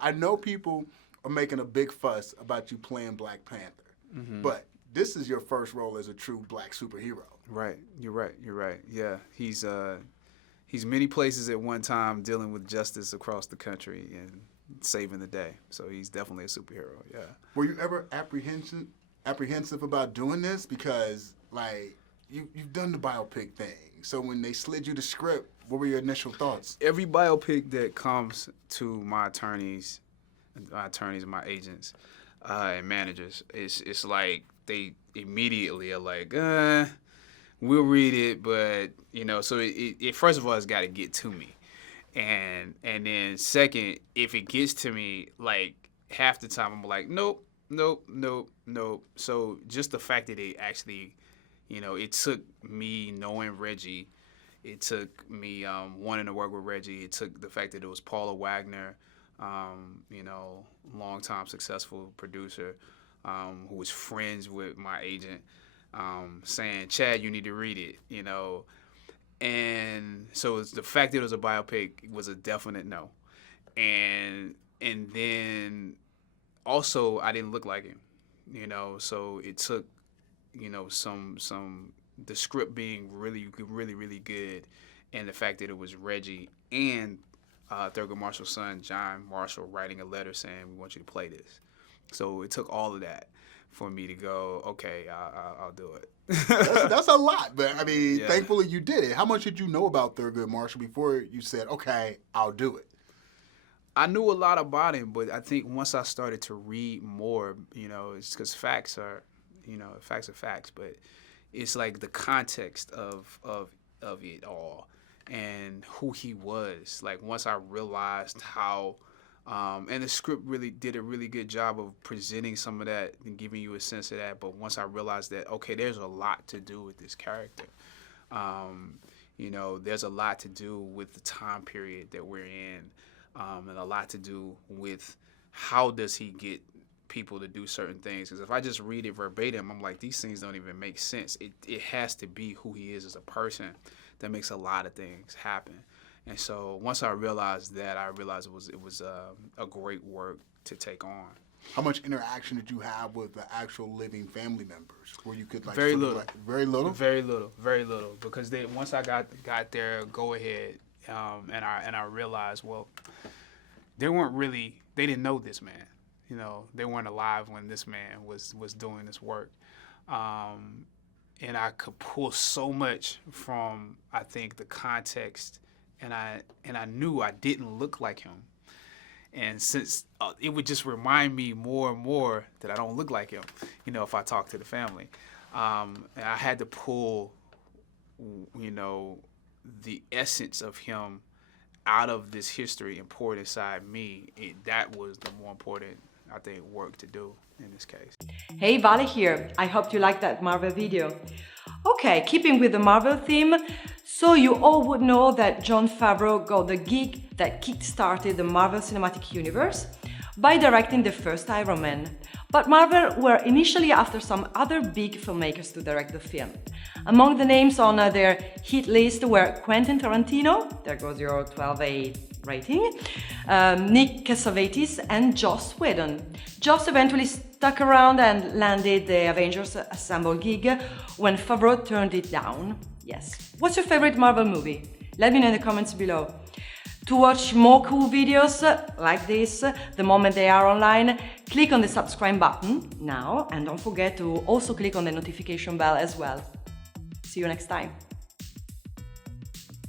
I know people are making a big fuss about you playing Black Panther, but this is your first role as a true Black superhero. Right. You're right. Yeah, he's many places at one time dealing with justice across the country and saving the day. So he's definitely a superhero. Yeah. Were you ever apprehensive about doing this? Because like you've done the biopic thing. So when they slid you the script, what were your initial thoughts? Every biopic that comes to my attorneys, and my agents, and managers, it's like they immediately are like, we'll read it, but so it first of all, it's got to get to me, and then second, if it gets to me, like half the time I'm like, nope. So just the fact that it actually, it took me knowing Reggie, it took me wanting to work with Reggie, it took the fact that it was Paula Wagner, longtime successful producer, who was friends with my agent, saying, Chad, you need to read it, And so the fact that it was a biopic was a definite no. And then also I didn't look like him, so it took, the script being really good, and the fact that it was Reggie and Thurgood Marshall's son, John Marshall, writing a letter saying, we want you to play this. So it took all of that for me to go, okay, I'll do it. That's a lot, but I mean, Thankfully you did it. How much did you know about Thurgood Marshall before you said, okay, I'll do it? I knew a lot about him, but I think once I started to read more, it's because facts are facts, but it's like the context of it all and who he was. Like once I realized how, and the script really did a really good job of presenting some of that and giving you a sense of that. But once I realized that, okay, there's a lot to do with this character. There's a lot to do with the time period that we're in, and a lot to do with how does he get people to do certain things. Because if I just read it verbatim, I'm like, these things don't even make sense. It has to be who he is as a person that makes a lot of things happen. And so once I realized that, I realized it was a great work to take on. How much interaction did you have with the actual living family members, where you could very little, very little, because once I got their go ahead, and I realized, well, they didn't know this man, they weren't alive when this man was doing this work, and I could pull so much from, I think, the context. And I knew I didn't look like him, and since it would just remind me more and more that I don't look like him, if I talk to the family, and I had to pull, the essence of him out of this history and pour it inside me. That was the more important, I think, work to do in this case. Hey, Vale here. I hope you liked that Marvel video. Okay, keeping with the Marvel theme, so you all would know that Jon Favreau got the gig that kick-started the Marvel Cinematic Universe by directing the first Iron Man. But Marvel were initially after some other big filmmakers to direct the film. Among the names on their hit list were Quentin Tarantino, there goes your 12A rating, Nick Cassavetes and Joss Whedon. Joss eventually stuck around and landed the Avengers Assemble gig when Favreau turned it down. Yes. What's your favorite Marvel movie? Let me know in the comments below. To watch more cool videos like this the moment they are online, click on the subscribe button now, and don't forget to also click on the notification bell as well. See you next time.